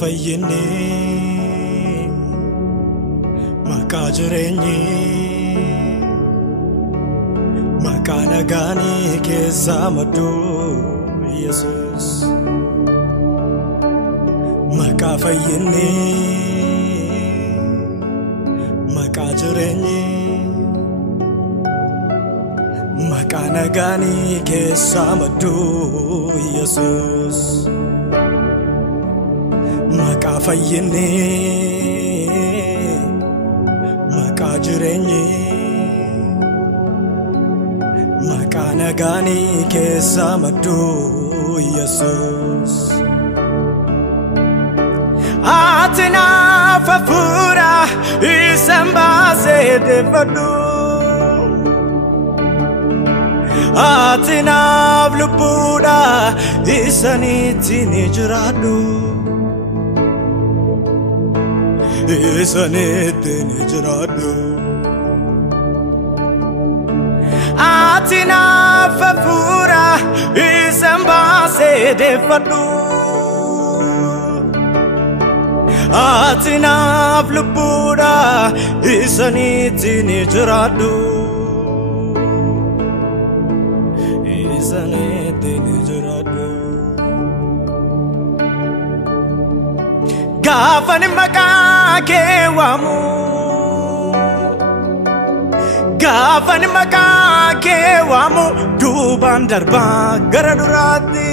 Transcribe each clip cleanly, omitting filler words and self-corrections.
fayyinni maqaa jireenyi maqaa nagaanii keessaa maddu Yesus maqaa fayyinni maqaa jireenyi maqaa nagaanii keessaa maddu Yesus maqaa fayyinni maqaa jireenyi maqaa nagaanii keessaa maddu Yesus ati naaf hafuura isan baasee deeffadhu ati naaf lubbuudha isanitti ni jiraadhu isanitti ni jiraadhu ati naaf hafuura isan baasee deeffadhu ati naaf lubbuudha isanitti ni jiraadhu isanitti ni jiraadhu gaafan maqaa kee waamu gaafan maqaa kee waamu duubaan darbaa gara duraatti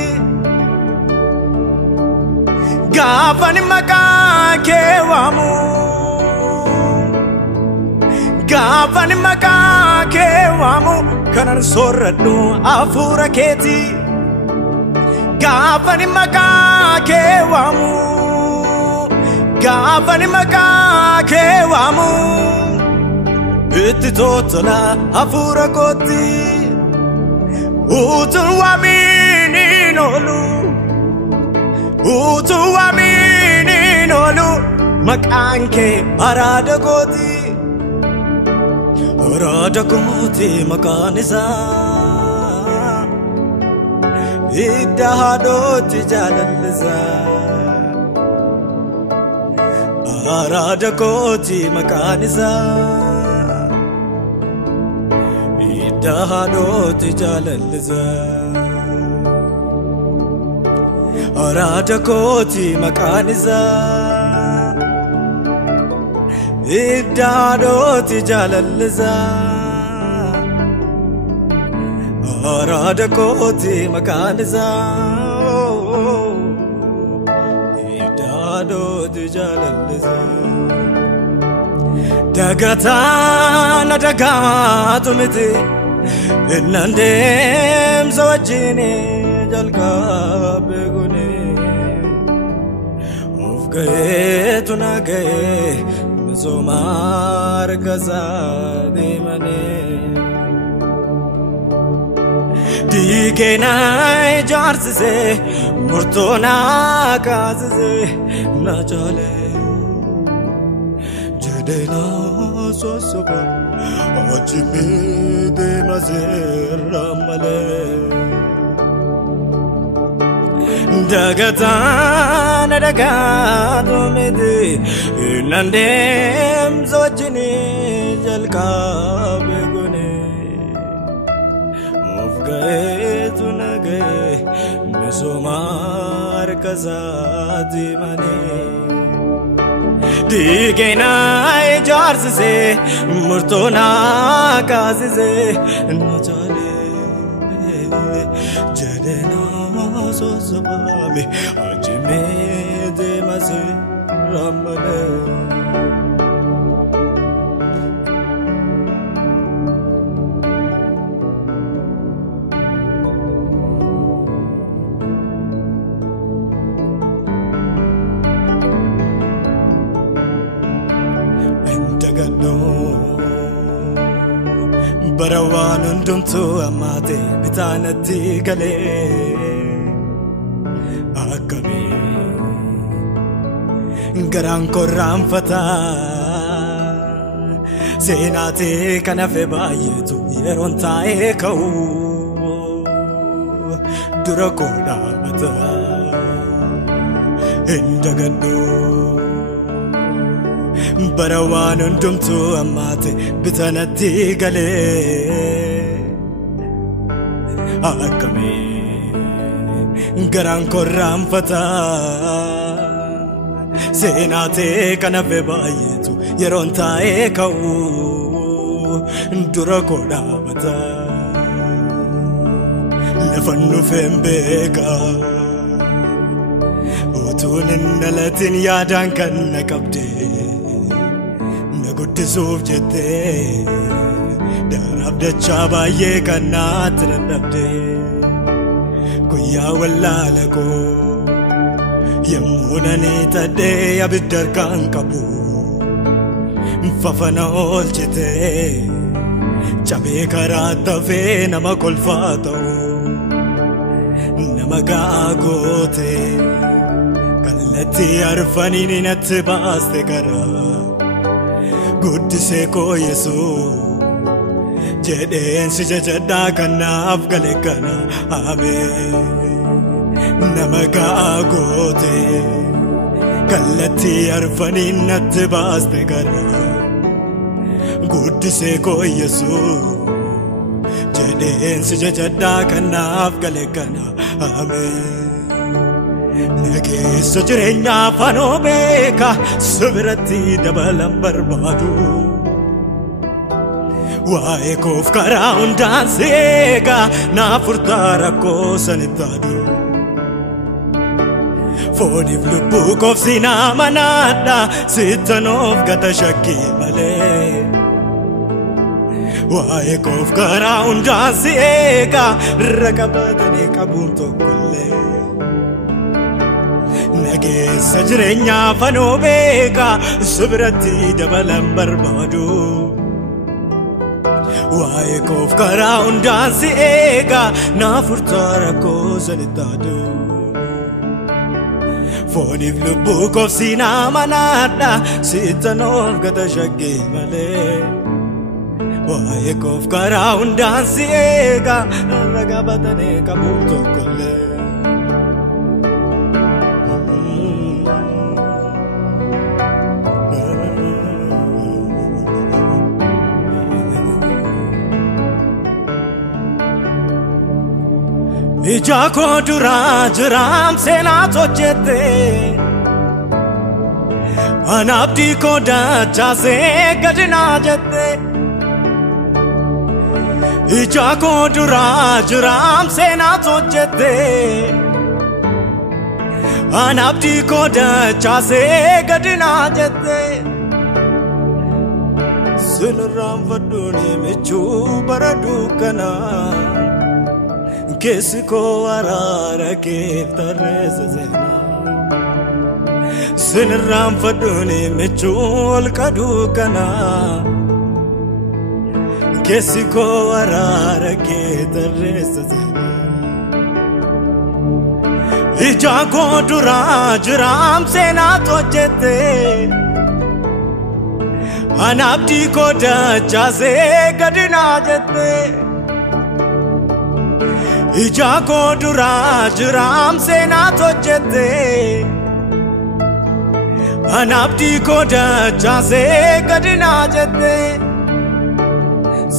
gaafan maqaa kee waamu gaafan maqaa kee waamu kanan soorradhu hafuura keeti gaafan maqaa kee waamu gaafan maqaa kee waamu itti totola hafuura kootti utuun waaminiin oolu utuu waaminiin oolu maqaan kee araada kooti maqaan isaa hidda haadhooti jaalallisaa araada kooti maqaan isaa hidda haadhooti jaalallisaa araada kooti maqaan isaa hidda haadhooti jaalallisaa araada kooti maqaan isaa hidda haadhooti jaalallisaa dagataan dagaatu miti innan deemsa wajjini jalqabe gune of gaheetu na gahe misoomar gasaa deemane diigee na ijaarsise murtoo na kaasise na chaale jedhee na sosoba wajjin deema seerra malee dagataan dagaatu miti innan deemsa wajjini jalqabe gune of gaheetu na gahe misoomar kasaati manee diigee na ijaarsise murtoo na kaasise na chaale jedhee na sosobame ajime deema seerra malee barawaan hundumtuu ammaate bitaanatti galee akkamii garaan korraanfata seenaatee kan hafe baay'eetu yeroon taa'ee ka'u dura koo dhaabata indagaddu Barawan undumtu amate bitanatti gale Akame garan korram fata Senate kanafe bayetu yeron tae kau dura koda bata Lafannu fembeka Utunin nalatin yadan kan nakabde Naguddisuuf jette Darabdacha baay'ee kan naatti dadhabde Guyyaa wallaala koo Yemmuu nani tadhee abidda harkaan qabu Fafana oolchite Cabee karaa tafee nama kolfaa ta'u Nama ga'aa goote Kallattii arfaniin natti baaste karaa Guddisee koo Yesuus jedheen si jajadhaa kanaaf gale kana Ameen Nama ga'aa goote Kallattii arfaniin natti baaste karaa Guddisee koo Yesuus jedheen si jajadhaa kanaaf gale kana Ameen Nageessa jireenyaa fanoo beeka Sibiratti dabalan barbaadu Waa'ee koof karaa hundaan seega Naaf furtaa rakkoo sanittaadu Fooniif lubbuu koof sinaa manaadha Sittanoof gata shakkii malee Waa'ee koof karaa hundaan seega Raqabatanii qabuun tokkollee Nageessa jireenyaa fanoo beeka Sibiratti dabalan barbaadu Waa'ee koof karaa hundaan si eega Naaf furtaa rakkoo sanittaadu Fooniif lubbuu koof sinaa manaadha Sittanoof gata shakkii malee Waa'ee koof karaa hundaan si eega Raqabatanii qabuun tokkollee Ija koo duraa jiraam seenaat hojjette Ana abdii koo dachaasee gadi naa jette Ija koo duraa jiraam seenaat hojjette Ana abdii koo dachaasee gadi naa jette Sinirraan fadduuni michuu bara dukkanaa Keessi koo araara keef tarreessa seenaa Sinirraan fadduuni michuu holqa dukkanaa Keessi koo araara keef tarreessa seenaa Ija koo duraa jiraam seenaat hojjette Ana abdii koo dachaasee gadi naa jette Ija koo duraa jiraam seenaat hojjette Ana abdii koo dachaasee gadi naa jette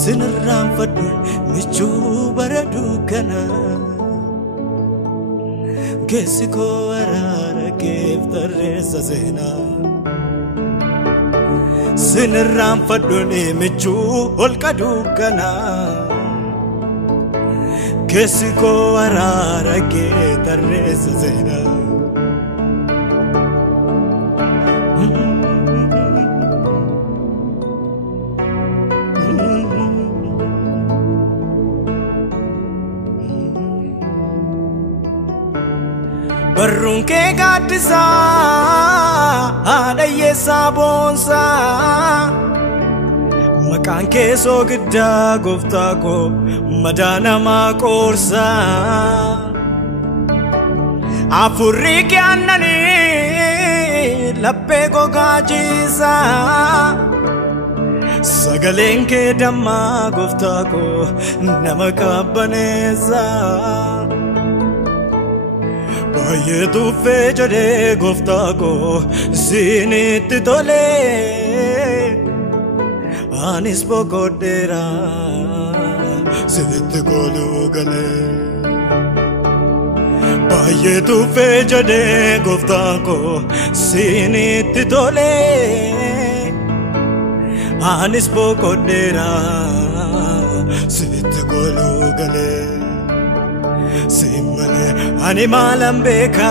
Sinirraan fadduun michuu bara dukkanaa Keessi koo araara keef tarreessa seenaa Sinirraan fadduun michuu holqa dukkanaa Keessi koo araara kee tarreessa seenaa Barruun kee gaaddisaa haadha hiyyeessaa boonsaa Maqaan kee soogiddaa gooftaa koo madaa namaa qoorsaa Afurri kee aannanii laphee gogaa jiisaa Sagaleen kee dammaa gooftaa koo nama qabbaneessaa baay'ee tuffee jedhee gooftaa koo siinitti tolee anis boqodheera sitti koluu galee. Baay'ee tuffee jedhee gooftaa koo siinitti tolee anis boqodheera sitti koluu galee. Simmale ani maalan beeka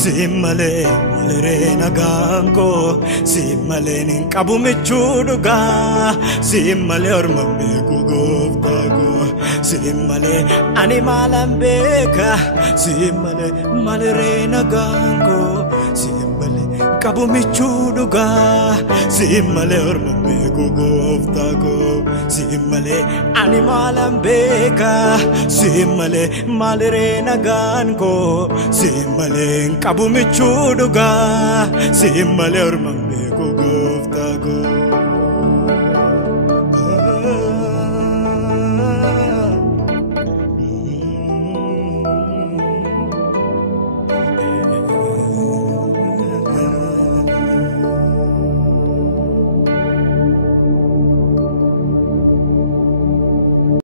simmale maliree nagaan koo simmale nin qabu michuu dhugaa simmale orma beeku gooftaa koo simmale ani maalan beeka simmale maliree nagaan koo simmale qabu michuu dhugaa simmale orma beeku gooftaa koo simmale ani maalan beeka simmale maliree nagaan koo simmale qabu michuu dhugaa simmale orma beeku